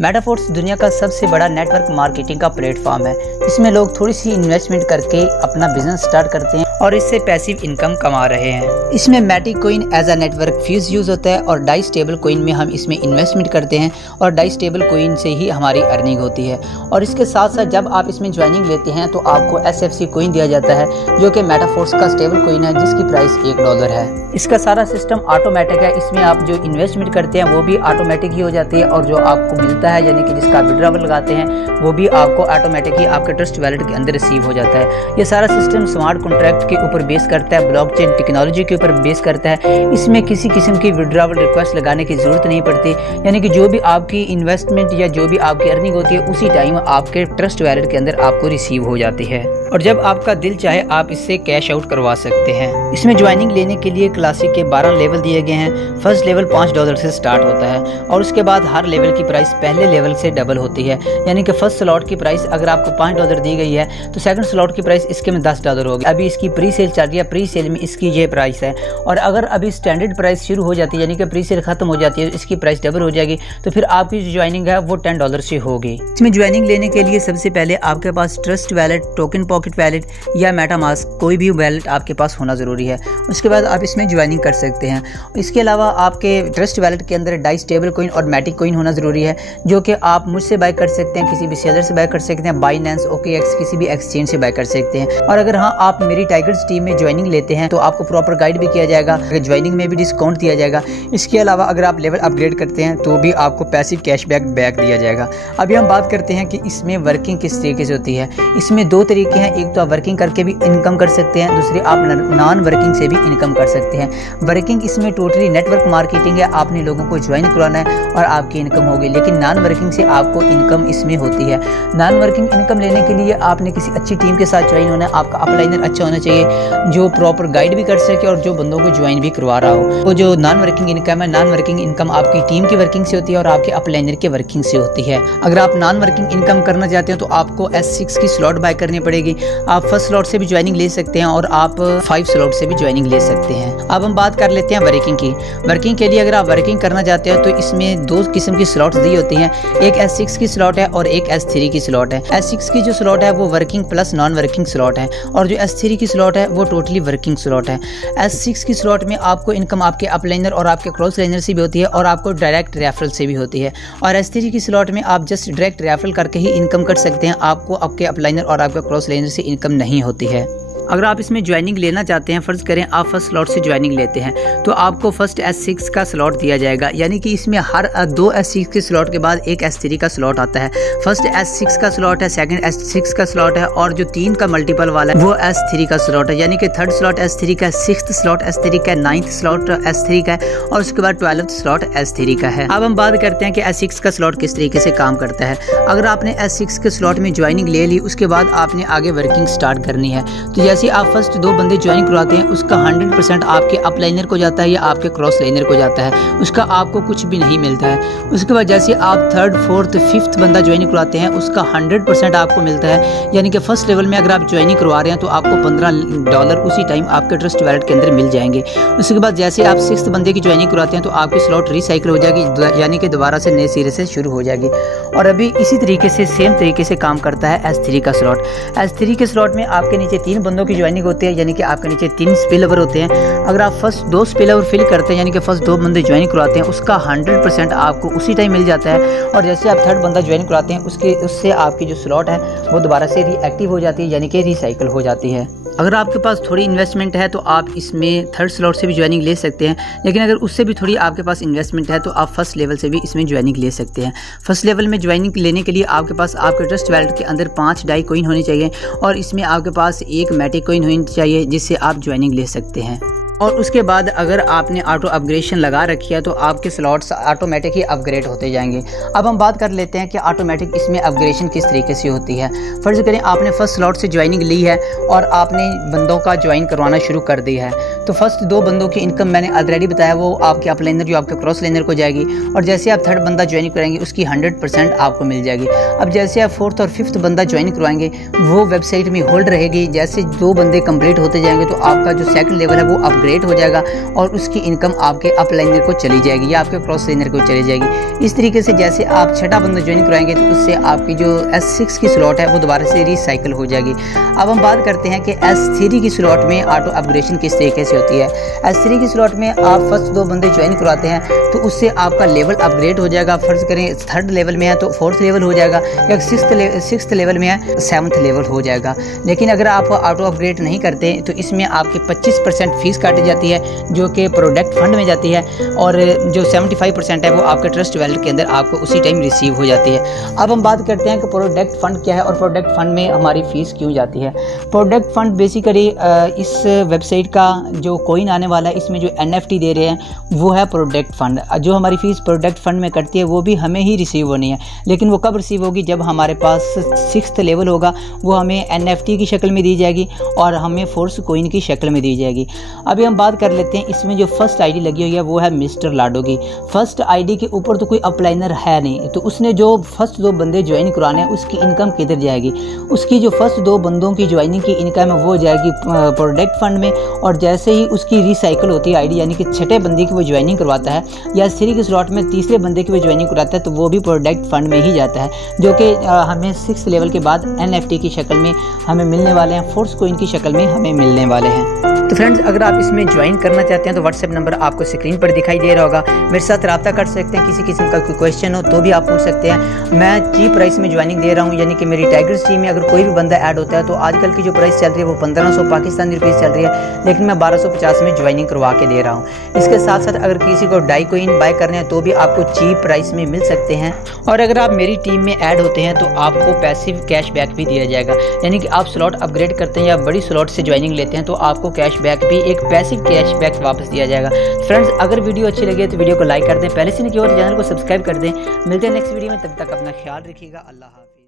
Metaphors दुनिया का सबसे बड़ा नेटवर्क मार्केटिंग का प्लेटफॉर्म है। इसमें लोग थोड़ी सी इन्वेस्टमेंट करके अपना बिजनेस स्टार्ट करते हैं और इससे पैसिव इनकम कमा रहे हैं। इसमें Matic coin as a network fee use होता है और डाई स्टेबल कॉइन में हम इसमें इन्वेस्टमेंट करते हैं और डाई स्टेबल कॉइन से ही हमारी अर्निंग होती है। और इसके साथ साथ जब आप इसमें ज्वाइनिंग लेते हैं तो आपको SFC कॉइन दिया जाता है जो कि मेटाफोर्स का स्टेबल कॉइन है जिसकी प्राइस $1 है। इसका सारा सिस्टम ऑटोमेटिक है। इसमें आप जो इन्वेस्टमेंट करते हैं वो भी ऑटोमेटिक ही हो जाती है और जो आपको मिलता है यानी कि जिसका विड्रॉवल लगाते हैं वो भी आपको ऑटोमेटिक ही आपके ट्रस्ट वैलेट के अंदर रिसीव हो जाता है। ये सारा सिस्टम स्मार्ट कॉन्ट्रैक्ट के ऊपर बेस करता है, ब्लॉकचेन टेक्नोलॉजी के ऊपर बेस करता है। इसमें किसी किस्म की विड्रॉवल रिक्वेस्ट लगाने की ज़रूरत नहीं पड़ती, यानी कि जो भी आपकी इन्वेस्टमेंट या जो भी आपकी अर्निंग होती है उसी टाइम आपके ट्रस्ट वैलेट के अंदर आपको रिसीव हो जाती है और जब आपका दिल चाहे आप इससे कैश आउट करवा सकते हैं। इसमें ज्वाइनिंग लेने के लिए क्लासिक के 12 लेवल दिए गए हैं। फर्स्ट लेवल $5 से स्टार्ट होता है और उसके बाद हर लेवल की प्राइस पहले लेवल से डबल होती है, यानी कि फर्स्ट स्लॉट की प्राइस अगर आपको $5 दी गई है तो सेकंड स्लॉट की प्राइस इसके में $10 होगी। अभी इसकी प्री सेल चल रही है, प्री सेल में इसकी ये प्राइस है और अगर अभी स्टैंडर्ड प्राइस शुरू हो जाती है यानी कि प्री सेल खत्म हो जाती है तो इसकी प्राइस डबल हो जाएगी, तो फिर आपकी जो ज्वाइनिंग है वो $10 से होगी। इसमें ज्वाइनिंग लेने के लिए सबसे पहले आपके पास trust wallet, token pocket wallet या मेटामास्क कोई भी वैलेट आपके पास होना ज़रूरी है। उसके बाद आप इसमें ज्वाइनिंग कर सकते हैं। इसके अलावा आपके ट्रस्ट वैलेट के अंदर डाई स्टेबल कॉइन और मैटिक कॉइन होना ज़रूरी है जो कि आप मुझसे बाय कर सकते हैं, किसी भी सेलर से बाय कर सकते हैं, बाइनेंस, OKX किसी भी एक्सचेंज से बाय कर सकते हैं। और अगर हाँ आप मेरी टाइगर्स टीम में ज्वाइनिंग लेते हैं तो आपको प्रॉपर गाइड भी किया जाएगा, ज्वाइनिंग में भी डिस्काउंट दिया जाएगा। इसके अलावा अगर आप लेवल अपग्रेड करते हैं तो भी आपको पैसिव कैशबैक दिया जाएगा। अभी हम बात करते हैं कि इसमें वर्किंग किस तरीके से होती है। इसमें दो तरीके हैं, एक तो आप वर्किंग करके भी इनकम कर सकते हैं, दूसरी आप नॉन वर्किंग से भी इनकम कर सकते हैं। वर्किंग इसमें टोटली नेटवर्क मार्केटिंग है, आपने लोगों को ज्वाइन करवाना है और आपकी इनकम होगी, लेकिन नॉन वर्किंग से आपको इनकम इसमें होती है। नॉन वर्किंग इनकम लेने के लिए आपने किसी अच्छी टीम के साथ ज्वाइन होना है, आपका अपलाइनर अच्छा होना चाहिए जो प्रॉपर गाइड भी कर सके और जो बंदों को ज्वाइन भी करवा रहा हो। तो जो नॉन वर्किंग इनकम है, नॉन वर्किंग इनकम आपकी टीम की वर्किंग से होती है और आपके अपलाइनर के वर्किंग से होती है। अगर आप नॉन वर्किंग इनकम करना चाहते हैं तो आपको S6 की स्लॉट बाय करनी पड़ेगी। आप फर्स्ट स्लॉट से भी ज्वाइनिंग ले सकते हैं और आप 5 स्लॉट से भी ज्वाइनिंग ले सकते हैं। अब हम बात कर लेते हैं वर्किंग की। वर्किंग के लिए अगर आप वर्किंग करना चाहते हैं तो इसमें 2 किस्म की स्लॉट्स दी होती हैं, एक S6 की स्लॉट है और एक S3 की स्लॉट है। S6 की जो स्लॉट है वो working plus non working slot है और जो S3 की स्लॉट है वो टोटली वर्किंग स्लॉट है। S6 की स्लॉट में आपको इनकम आपके अपलाइनर और आपके क्रॉस लाइनर से भी होती है और आपको डायरेक्ट रेफरल से भी होती है। और S3 की स्लॉट में आप जस्ट डायरेक्ट रेफरल करके ही इनकम कर सकते हैं, आपको आपके अपलाइनर और आपके क्रॉस लाइनर से इनकम नहीं होती है। अगर आप इसमें ज्वाइनिंग लेना चाहते हैं, फ़र्ज़ करें आप फर्स्ट स्लॉट से ज्वाइनिंग लेते हैं तो आपको फर्स्ट S6 का स्लॉट दिया जाएगा, यानी कि इसमें हर 2 S6 के स्लॉट के बाद एक S3 का स्लॉट आता है। फर्स्ट S6 का स्लॉट है, सेकंड S6 का स्लॉट है और जो 3 का मल्टीपल वाला है वो S3 का स्लॉट है, यानी कि थर्ड स्लॉट S3 का, 6th स्लॉट S3 का, 9th स्लॉट S3 का है और उसके बाद 12th स्लॉट S3 का है। अब हम बात करते हैं कि S6 का स्लॉट किस तरीके से काम करता है। अगर आपने S6 के स्लॉट में ज्वाइनिंग ले ली उसके बाद आपने आगे वर्किंग स्टार्ट करनी है, तो जैसे आप फर्स्ट 2 बंदे ज्वाइन करवाते हैं उसका 100% आपके अपलाइनर को जाता है या आपके क्रॉस लाइनर को जाता है, उसका आपको कुछ भी नहीं मिलता है। उसके बाद जैसे आप 3rd, 4th, 5th बंदा ज्वाइन करवाते हैं उसका 100% आपको मिलता है, यानी कि फर्स्ट लेवल में अगर आप ज्वाइनिंग करवा रहे हैं तो आपको $15 उसी टाइम आपके ट्रस्ट वैलेट के अंदर मिल जाएंगे। उसके बाद जैसे आप 6th बंदे की ज्वाइनिंग करवाते हैं तो आपकी स्लॉट रिसाइकिल हो जाएगी, यानी कि दोबारा से नए सिरे से शुरू हो जाएगी। और अभी इसी तरीके से सेम तरीके से काम करता है S3 का स्लॉट। S3 के स्लॉट में आपके नीचे 3 बंदों की ज्वाइनिंग होती है, यानी कि आपके नीचे 3 स्पिल ओवर होते हैं। अगर आप फर्स्ट 2 स्पिल ओवर फिल करते हैं यानी कि फर्स्ट 2 बंदे ज्वाइन करवाते हैं उसका 100% आपको उसी टाइम मिल जाता है और जैसे आप 3rd बंदा ज्वाइन करवाते हैं उससे आपकी जो स्लॉट है वो दोबारा से रीएक्टिव हो जाती है, यानी कि रिसाइकिल हो जाती है। अगर आपके पास थोड़ी इन्वेस्टमेंट है तो आप इसमें 3rd स्लॉट से भी ज्वाइनिंग ले सकते हैं, लेकिन अगर उससे भी थोड़ी आपके पास इन्वेस्टमेंट है तो आप फर्स्ट लेवल से भी इसमें ज्वाइनिंग ले सकते हैं। फर्स्ट लेवल में ज्वाइनिंग लेने के लिए आपके पास आपके ट्रस्ट वैलेट के अंदर 5 डाई कॉइन होनी चाहिए और इसमें आपके पास 1 मैटिक कॉइन होनी चाहिए जिससे आप ज्वाइनिंग ले सकते हैं। और उसके बाद अगर आपने ऑटो अपग्रेडेशन लगा रखी है तो आपके स्लॉट्स ऑटोमेटिक ही अपग्रेड होते जाएंगे। अब हम बात कर लेते हैं कि ऑटोमेटिक इसमें अपग्रेडेशन किस तरीके से होती है। फ़र्ज़ करें आपने फर्स्ट स्लॉट से ज्वाइनिंग ली है और आपने बंदों का ज्वाइन करवाना शुरू कर दिया है, तो फर्स्ट 2 बंदों की इनकम मैंने ऑलरेडी बताया, वो आपके अपलाइनर जो आपके क्रॉस लाइनर को जाएगी, और जैसे आप 3rd बंदा ज्वाइन कराएंगे उसकी 100% आपको मिल जाएगी। अब जैसे आप 4th और 5th बंदा ज्वाइन करवाएंगे वो वेबसाइट में होल्ड रहेगी। जैसे 2 बंदे कंप्लीट होते जाएंगे तो आपका जो 2nd लेवल है वो अपग्रेड हो जाएगा और उसकी इनकम आपके अपलाइनर को चली जाएगी या आपके क्रॉस लाइनर को चली जाएगी। इस तरीके से जैसे आप 6ठा बंदा ज्वाइन कराएंगे तो उससे आपकी जो S6 की स्लॉट है वो दोबारा से रिसाइकिल हो जाएगी। अब हम बात करते हैं कि S3 की स्लॉट में ऑटो अपग्रेडेशन किस तरीके से होती है। S3 की स्लॉट में आप फर्स्ट 2 बंदे ज्वाइन करवाते हैं तो उससे आपका लेवल अपग्रेड हो जाएगा। फर्ज करें 3rd लेवल में है तो 4th लेवल हो जाएगा, या 6th लेवल में है 7th लेवल हो जाएगा। लेकिन अगर आप ऑटो अपग्रेड नहीं करते तो इसमें आपकी 25% फीस काटी जाती है जो कि प्रोडक्ट फंड में जाती है, और जो 75% है वो आपके ट्रस्ट वैलेट के अंदर आपको उसी टाइम रिसीव हो जाती है। अब हम बात करते हैं कि प्रोडक्ट फंड क्या है और प्रोडक्ट फंड में हमारी फ़ीस क्यों जाती है। प्रोडक्ट फंड बेसिकली इस वेबसाइट का जो कॉइन आने वाला है, इसमें जो NFT दे रहे हैं वो है प्रोडक्ट फंड। जो हमारी फ़ीस प्रोडक्ट फंड में कटती है वो भी हमें ही रिसीव होनी है, लेकिन वो कब रिसीव होगी, जब हमारे पास 6th लेवल होगा वो हमें NFT की शक्ल में दी जाएगी और हमें फोर्स कॉइन की शक्ल में दी जाएगी। अभी हम बात कर लेते हैं इसमें जो फर्स्ट ID लगी हुई है वो है मिस्टर लाडो की। फर्स्ट ID के ऊपर तो कोई अपलाइनर है नहीं, तो उसने जो फर्स्ट 2 बंदे ज्वाइन करवाने हैं उसकी इनकम किधर जाएगी। उसकी जो फर्स्ट 2 बंदों की ज्वाइनिंग की इनकम है वो जाएगी प्रोडक्ट फंड में, और जैसे ही उसकी रिसाइकिल होती है ID, यानी कि 6ठे बंदे की वो ज्वाइनिंग करवाता है या 3 की स्लॉट में 3रे बंदे की वो ज्वाइनिंग कराता है तो वो भी प्रोडक्ट फंड में ही जाता है, जो कि हमें 6th लेवल के बाद NFT की शक्ल में हमें मिलने वाले हैं, फोर्स कॉइन की शक्ल में हमें मिलने वाले हैं। तो फ्रेंड्स, अगर आप इसमें ज्वाइन करना चाहते हैं तो व्हाट्सएप नंबर आपको स्क्रीन पर दिखाई दे रहा होगा, मेरे साथ रब्ता कर सकते हैं। किसी किस्म का कोई क्वेश्चन हो तो भी आप पूछ सकते हैं। मैं चीप प्राइस में ज्वाइनिंग दे रहा हूँ, यानी कि मेरी टाइगर्स टीम में अगर कोई भी बंदा ऐड होता है तो आजकल की जो प्राइस चल रही है वो 1500 पाकिस्तानी रुपीज़ चल रही है, लेकिन मैं 1250 में ज्वाइनिंग करवा के दे रहा हूँ। इसके साथ साथ अगर किसी को डाई कॉइन बाय करने हैं तो भी आपको चीप प्राइस में मिल सकते हैं, और अगर आप मेरी टीम में ऐड होते हैं तो आपको पैसिव कैशबैक भी दिया जाएगा, यानी कि आप स्लॉट अपग्रेड करते हैं या बड़ी स्लॉट से ज्वाइनिंग लेते हैं तो आपको कैशबैक भी, एक पैसिव कैशबैक वापस दिया जाएगा। फ्रेंड्स, अगर वीडियो अच्छी लगे तो वीडियो को लाइक कर दें, पहले से नहीं किया हो तो चैनल को सब्सक्राइब कर दें। मिलते हैं नेक्स्ट वीडियो में, तब तक अपना ख्याल रखिएगा। अल्लाह हाफ़िज़।